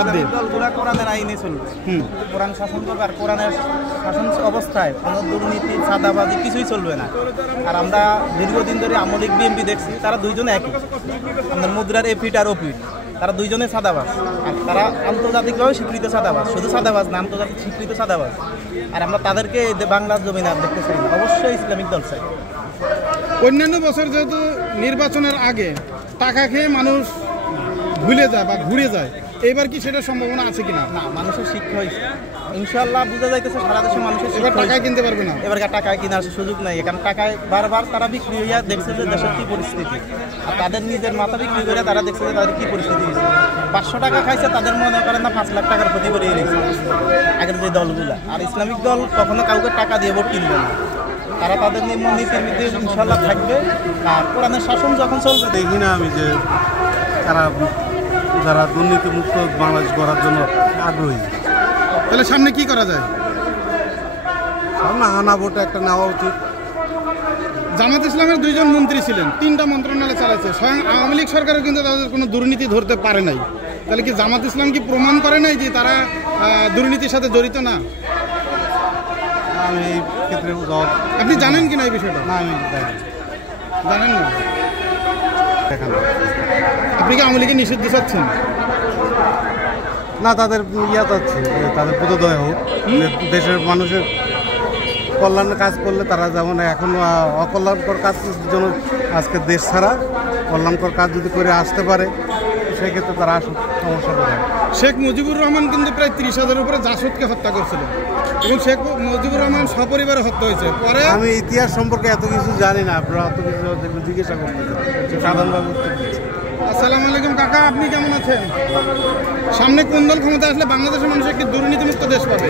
বাদ দিয়ে দলগুলা কোরআনের আইনে চলবে, কোরআন শাসন করবে, আর কোরআনের শাসন অবস্থায় কোনো দুর্নীতি চাঁদাবাজি কিছুই চলবে না। আর আমরা দীর্ঘদিন ধরে আওয়ামী লীগ বিএনপি দেখছি, তারা দুইজনে একই, আমাদের মুদ্রার এপিট আর ওপিট, তারা দুইজনে চাঁদাবাজ। আর তারা আন্তর্জাতিকভাবে স্বীকৃত চাঁদাবাজ, শুধু চাঁদাবাজ না, আন্তর্জাতিক স্বীকৃত চাঁদাবাজ। আর আমরা তাদেরকে বাংলার জমিনে আর দেখতে চাই না, অবশ্যই ইসলামিক দল চাই। অন্যান্য বছর যেহেতু নির্বাচনের আগে টাকা খেয়ে মানুষ ভুলে যায় বা ঘুরে যায়, এবার কি সেটার সম্ভাবনা আছে কিনা? না, মানুষের শিক্ষা হয়েছে ইনশাআল্লাহ, বোঝা যাইতেছে সারা দেশের মানুষের এবার টাকায় কিনতে পারবে না, এবার টাকায় কেনার সুযোগ নাই। কারণ টাকায় বারবার তারা বিক্রি হইয়া দেখছে যে দেশের কী পরিস্থিতি, আর তাদের নিজের মাথা বিক্রি করে তারা দেখছে যে তাদের কী পরিস্থিতি হয়েছে। 500 টাকা খাইছে, তাদের মনে করেন না 5 লাখ টাকার ক্ষতি করে রেখেছে আগের যে দলগুলা। আর ইসলামিক দল কখনো কাউকে টাকা দিয়ে ভোট কিনবে না, তারা তাদের নীতির মধ্যে ইনশাল্লাহ থাকবে। আর কোরআনের শাসন যখন চলবে, দেখি না আমি যে যারা দুর্নীতিমুক্ত বাংলাদেশ গড়ার জন্য আগ্রহী। তাহলে সামনে কি করা যায়? সামনে হানা ভোট একটা নেওয়া উচিত। জামাত ইসলামের 2 জন মন্ত্রী ছিলেন, 3টা মন্ত্রণালয় চালাচ্ছে, স্বয়ং আওয়ামী লীগ সরকারও কিন্তু তাদের কোনো দুর্নীতি ধরতে পারে নাই। তাহলে কি জামাত ইসলাম কি প্রমাণ করে নাই যে তারা দুর্নীতির সাথে জড়িত না? আমি এই ক্ষেত্রে আপনি জানেন কিনা এই বিষয়টা? না, আমি জানেন না। আপনি কি আওয়ামী লীগের নিষিদ্ধ চাচ্ছেন? না, তাদের ইয়া চাচ্ছে, তাদের পদোদয় হোক, দেশের মানুষের কল্যাণের কাজ করলে তারা যেমন এখন অকল্যাণকর কাজ জন্য আজকে দেশ ছাড়া, কল্যাণকর কাজ যদি করে আসতে পারে সেই ক্ষেত্রে তারা আসুক, সমস্যা কোথায়? শেখ মুজিবুর রহমান কিন্তু প্রায় 30,000-এর উপরে জাসদকে হত্যা করছিল, এবং শেখ মুজিবুর রহমান সপরিবারে হত্যা হয়েছে। পরে আমি ইতিহাস সম্পর্কে এত কিছু জানি না, আপনারা অত কিছু জিজ্ঞাসা করতে সাধারণভাবে উত্তর দিচ্ছি। আসসালামু আলাইকুম কাকা, আপনি কেমন আছেন? সামনে কোন দল ক্ষমতা আসলে বাংলাদেশের মানুষ একটি দুর্নীতিমুক্ত দেশ পাবে?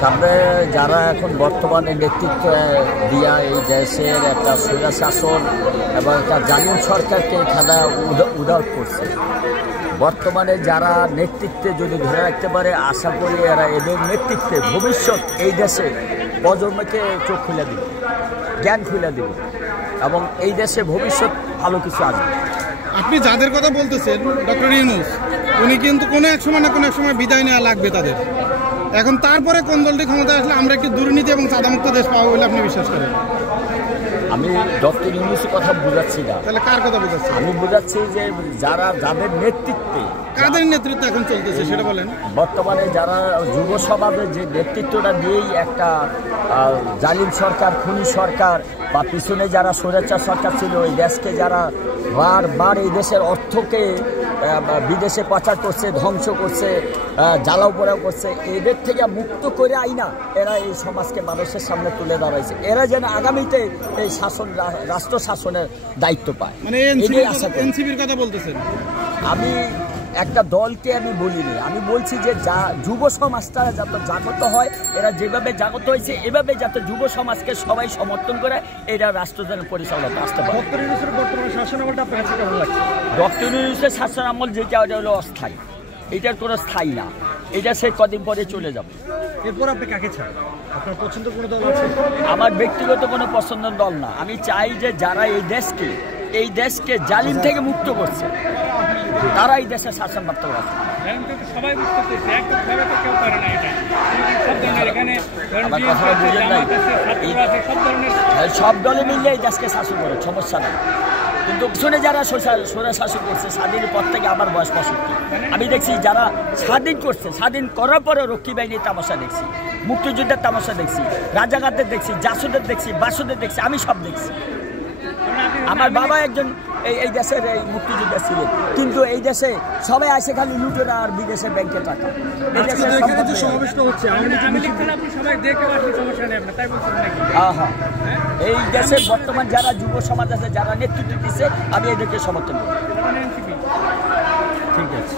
সামনে যারা এখন বর্তমানে নেতৃত্ব দিয়া এই দেশের একটা স্বৈর শাসন এবং একটা জালিম সরকারকে এখানে উদার করছে, বর্তমানে যারা নেতৃত্বে যদি ধরে রাখতে পারে, আশা করি এরা এদের নেতৃত্বে ভবিষ্যৎ এই দেশে প্রজন্মকে চোখ খুলে দিবে, জ্ঞান খুলে দিবে, এবং এই দেশে ভবিষ্যৎ ভালো কিছু আসবে। আপনি যাদের কথা বলতেছেন, ডক্টর ইউনূস, উনি কিন্তু কোনো এক সময় না কোনো এক সময় বিদায় নেওয়া লাগবে তাদের। এখন তারপরে কোন দলটি ক্ষমতা আসলে আমরা একটি দুর্নীতি এবং চাঁদামুক্ত দেশ পাবো বলে আপনি বিশ্বাস করেন? আমি ডক্টর ইউনূসের কথা বুঝাচ্ছি না। তাহলে কার কথা বুঝাচ্ছি? আমি বুঝাচ্ছি যে যাদের নেতৃত্বে, কাদের নেতৃত্ব এখন চলতেছে সেটা বলেন। বর্তমানে যারা যুব সমাজের যে নেতৃত্বটা দিয়েই একটা জালিম সরকার, খুনি সরকার, বা পিছনে যারা স্বৈরাচার সরকার ছিল, এই দেশকে যারা বারবার এই দেশের অর্থকে বিদেশে পাচার করছে, ধ্বংস করছে, জ্বালাও পোড়াও করছে, এদের থেকে মুক্ত করে আইনা এরা এই সমাজকে মানুষের সামনে তুলে দাঁড়াইছে। এরা যেন আগামীতে এই শাসন, রাষ্ট্র শাসনের দায়িত্ব পায়। মানে এনসিপির কথা বলতেছেন? আমি একটা দলকে আমি বলিনি, আমি বলছি যে যুব সমাজটা যাতে জাগ্রত হয়, এরা যেভাবে জাগ্রত হয়েছে এভাবে যাতে যুব সমাজকে সবাই সমর্থন করে এরা রাষ্ট্র যেন পরিচালনা আসতে পারে। ডক্টর ইউনূসের বর্তমান শাসন আমলটা আপনার কাছে কেমন লাগছে? ডক্টর ইউনূসের শাসন আমল যেটা, ওটা হলো অস্থায়ী, এটার কোনো স্থায়ী না, এটা সে কদিন পরে চলে যাবে। এরপর আপনি কাকে চান? আপনার পছন্দ কোনো দল আছে? আমার ব্যক্তিগত কোনো পছন্দের দল না, আমি চাই যে যারা এই দেশকে জালিম থেকে মুক্ত করছে তারা এই দেশের শাসন করতে পারছে। আমার কথা বুঝেন নাই, সব দলে মিললে এই দেশকে শাসন করে, সমস্যা নেই। কিন্তু পিছনে যারা সোজা শাসন করছে স্বাধীনের পর থেকে, আমার বয়স 65, আমি দেখছি যারা স্বাধীন করছে, স্বাধীন করার পরে রক্ষী বাহিনীর তামাশা দেখছি, মুক্তিযুদ্ধের তামাশা দেখছি, রাজাকারদের দেখছি, জাসদের দেখছি, বাসদের দেখছি, আমি সব দেখছি। আমার বাবা একজন এই দেশের এই মুক্তিযোদ্ধা ছিলেন, কিন্তু এই দেশে সবাই আসে খালি লুটেরা আর বিদেশে ব্যাংকে টাকা। এই দেশের বর্তমান যারা যুব সমাজ আছে, যারা নেতৃত্ব দিচ্ছে, আমি এদেরকে সমর্থন করি। ঠিক আছে।